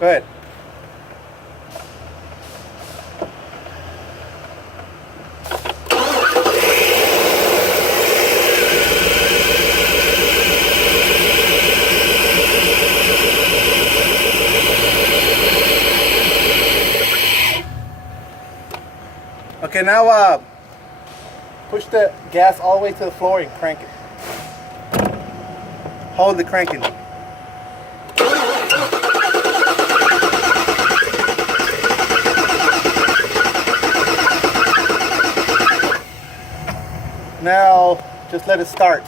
Go ahead. Okay, now push the gas all the way to the floor and crank it. Hold the cranking. Now, just let it start.